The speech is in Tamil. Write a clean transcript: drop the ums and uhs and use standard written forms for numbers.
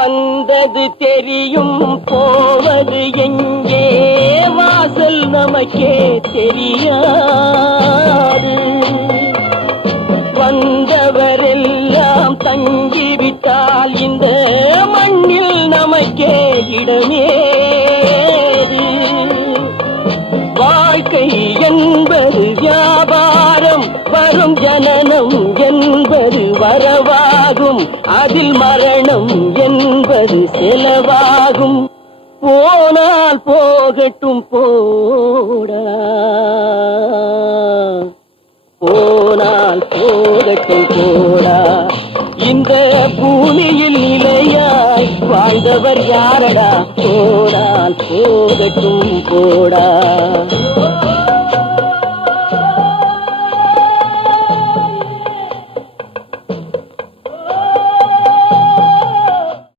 வந்தது தெரியும் போவது எங்கே வாசல் நமக்கே தெரியாது. வந்தவரெல்லாம் தங்கிவிட்டால் இந்த மண்ணில் நமக்கே இடமேது. வாழ்க்கை என்பது வியாபாரம், வரும் ஜனனம் என்பது வரவாகும், அதில் மரணம் என்பது செலவாகும். போனால் போகட்டும் போடா, போனால் போகட்டும் போடா. இந்த பூமியில் நிலையாய் வாழ்ந்தவர் யாரடா? போனால் போகட்டும் போடா.